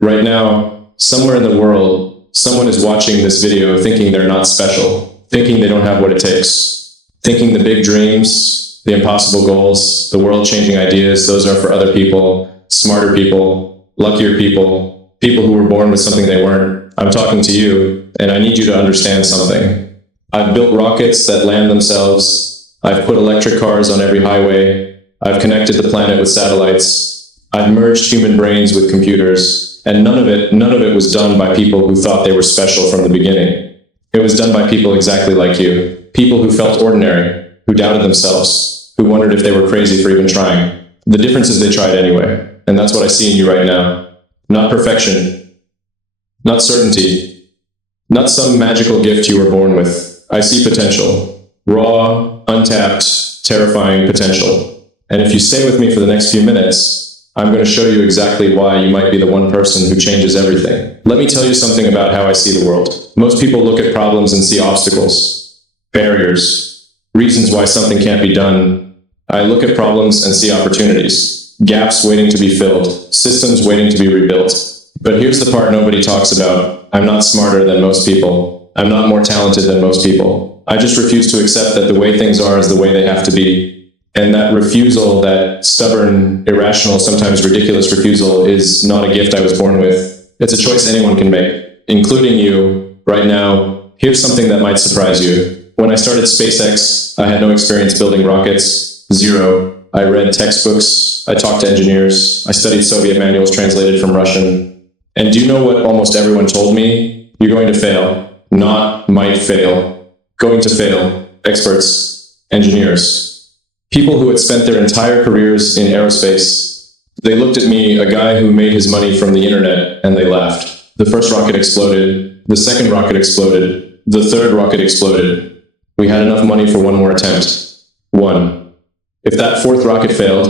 Right now, somewhere in the world, someone is watching this video thinking they're not special, thinking they don't have what it takes, thinking the big dreams, the impossible goals, the world-changing ideas, those are for other people, smarter people, luckier people, people who were born with something they weren't. I'm talking to you, and I need you to understand something. I've built rockets that land themselves. I've put electric cars on every highway. I've connected the planet with satellites. I've merged human brains with computers, and none of it was done by people who thought they were special from the beginning. It was done by people exactly like you, people who felt ordinary, who doubted themselves, who wondered if they were crazy for even trying. The difference is they tried anyway, and that's what I see in you right now. Not perfection, not certainty, not some magical gift you were born with. I see potential, raw, untapped, terrifying potential. And if you stay with me for the next few minutes, I'm going to show you exactly why you might be the one person who changes everything. Let me tell you something about how I see the world. Most people look at problems and see obstacles, barriers, reasons why something can't be done. I look at problems and see opportunities, gaps waiting to be filled, systems waiting to be rebuilt. But here's the part nobody talks about. I'm not smarter than most people. I'm not more talented than most people. I just refuse to accept that the way things are is the way they have to be. And that refusal, that stubborn, irrational, sometimes ridiculous refusal, is not a gift I was born with. It's a choice anyone can make, including you. Right now, here's something that might surprise you. When I started SpaceX, I had no experience building rockets. Zero. I read textbooks. I talked to engineers. I studied Soviet manuals translated from Russian. And do you know what almost everyone told me? You're going to fail. Not might fail. Going to fail. Experts. Engineers. People who had spent their entire careers in aerospace. They looked at me, a guy who made his money from the internet, and they laughed. The first rocket exploded. The second rocket exploded. The third rocket exploded. We had enough money for one more attempt. One. If that fourth rocket failed,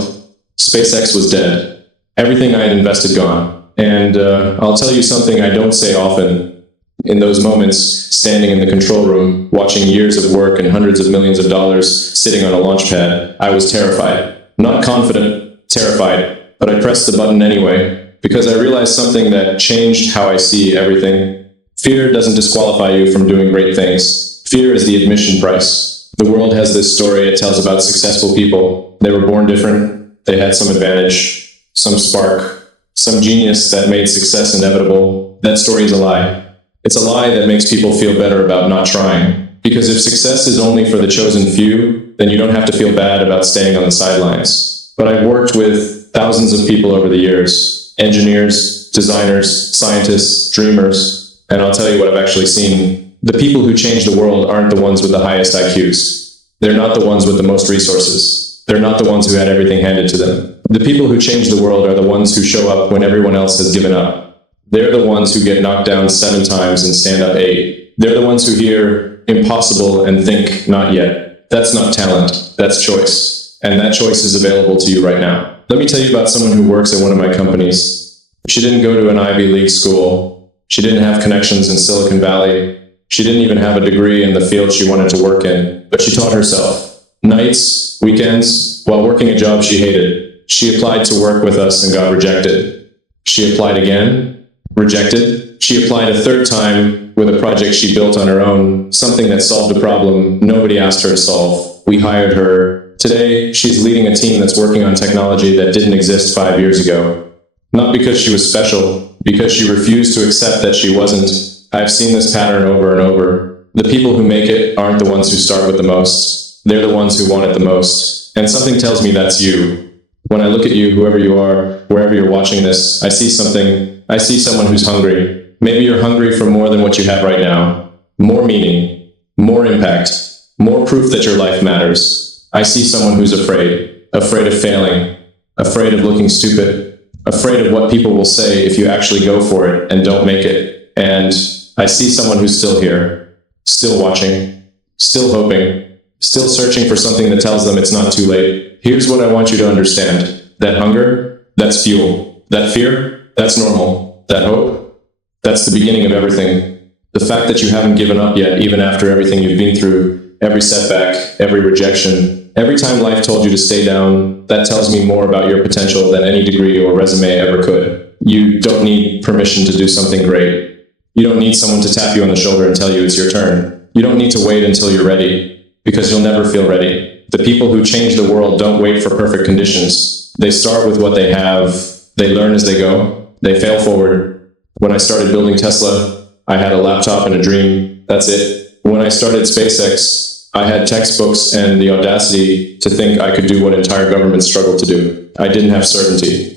SpaceX was dead. Everything I had invested gone. And I'll tell you something I don't say often. In those moments, standing in the control room, watching years of work and hundreds of millions of dollars sitting on a launch pad, I was terrified. Not confident, terrified. But I pressed the button anyway, because I realized something that changed how I see everything. Fear doesn't disqualify you from doing great things. Fear is the admission price. The world has this story it tells about successful people. They were born different. They had some advantage, some spark, some genius that made success inevitable. That story is a lie. It's a lie that makes people feel better about not trying. Because if success is only for the chosen few, then you don't have to feel bad about staying on the sidelines. But I've worked with thousands of people over the years. Engineers, designers, scientists, dreamers. And I'll tell you what I've actually seen. The people who change the world aren't the ones with the highest IQs. They're not the ones with the most resources. They're not the ones who had everything handed to them. The people who change the world are the ones who show up when everyone else has given up. They're the ones who get knocked down 7 times and stand up 8. They're the ones who hear impossible and think not yet. That's not talent, that's choice. And that choice is available to you right now. Let me tell you about someone who works at one of my companies. She didn't go to an Ivy League school. She didn't have connections in Silicon Valley. She didn't even have a degree in the field she wanted to work in, but she taught herself. Nights, weekends, while working a job she hated. She applied to work with us and got rejected. She applied again. Rejected. She applied a third time with a project she built on her own, something that solved a problem nobody asked her to solve. We hired her. Today, she's leading a team that's working on technology that didn't exist 5 years ago. Not because she was special, because she refused to accept that she wasn't. I've seen this pattern over and over. The people who make it aren't the ones who start with the most. They're the ones who want it the most. And something tells me that's you. When I look at you, whoever you are, wherever you're watching this, I see something. I see someone who's hungry. Maybe you're hungry for more than what you have right now. More meaning, more impact, more proof that your life matters. I see someone who's afraid of failing, afraid of looking stupid, afraid of what people will say if you actually go for it and don't make it. And I see someone who's still here, still watching, still hoping, still searching for something that tells them it's not too late. Here's what I want you to understand. That hunger, that's fuel. That fear, that's normal. That hope, that's the beginning of everything. The fact that you haven't given up yet, even after everything you've been through, every setback, every rejection, every time life told you to stay down, that tells me more about your potential than any degree or resume ever could. You don't need permission to do something great. You don't need someone to tap you on the shoulder and tell you it's your turn. You don't need to wait until you're ready, because you'll never feel ready. The people who change the world don't wait for perfect conditions. They start with what they have. They learn as they go. They fail forward. When I started building Tesla, I had a laptop and a dream. That's it. When I started SpaceX, I had textbooks and the audacity to think I could do what entire governments struggle to do. I didn't have certainty.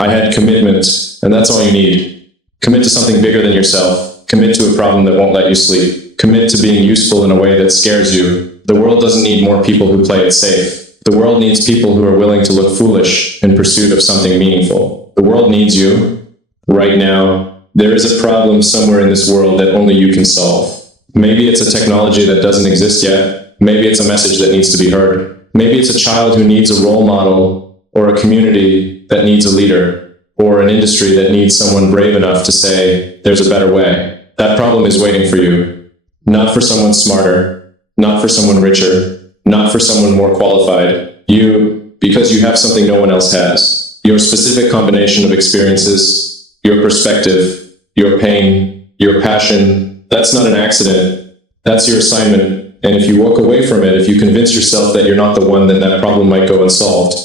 I had commitment, and that's all you need. Commit to something bigger than yourself. Commit to a problem that won't let you sleep. Commit to being useful in a way that scares you. The world doesn't need more people who play it safe. The world needs people who are willing to look foolish in pursuit of something meaningful. The world needs you. Right now, there is a problem somewhere in this world that only you can solve. Maybe it's a technology that doesn't exist yet. Maybe it's a message that needs to be heard. Maybe it's a child who needs a role model, or a community that needs a leader, or an industry that needs someone brave enough to say, there's a better way. That problem is waiting for you. Not for someone smarter, not for someone richer, not for someone more qualified. You, because you have something no one else has. Your specific combination of experiences, your perspective, your pain, your passion, that's not an accident. That's your assignment. And if you walk away from it, if you convince yourself that you're not the one, then that problem might go unsolved.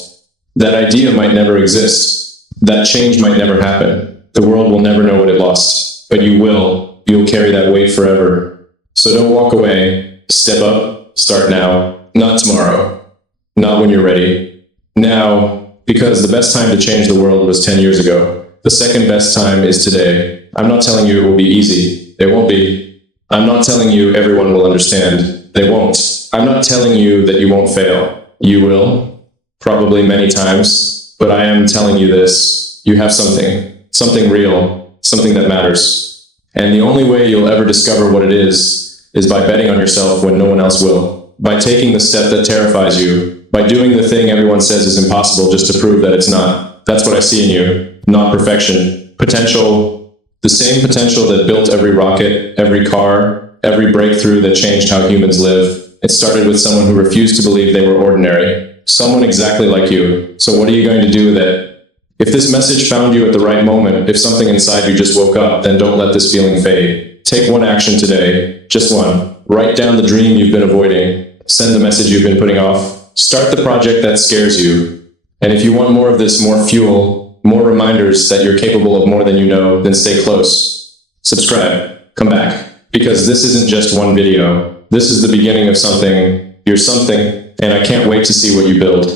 That idea might never exist. That change might never happen. The world will never know what it lost. But you will. You'll carry that weight forever. So don't walk away. Step up. Start now. Not tomorrow. Not when you're ready. Now, because the best time to change the world was 10 years ago. The second best time is today. I'm not telling you it will be easy. It won't be. I'm not telling you everyone will understand. They won't. I'm not telling you that you won't fail. You will. Probably many times. But I am telling you this. You have something. Something real. Something that matters. And the only way you'll ever discover what it is by betting on yourself when no one else will. By taking the step that terrifies you. By doing the thing everyone says is impossible just to prove that it's not. That's what I see in you. Not perfection. Potential. The same potential that built every rocket, every car, every breakthrough that changed how humans live. It started with someone who refused to believe they were ordinary. Someone exactly like you. So what are you going to do with it? If this message found you at the right moment, if something inside you just woke up, then don't let this feeling fade. Take one action today. Just one. Write down the dream you've been avoiding. Send the message you've been putting off. Start the project that scares you. And if you want more of this, more fuel, more reminders that you're capable of more than you know, then stay close. Subscribe. Come back. Because this isn't just one video. This is the beginning of something. You're something, and I can't wait to see what you build.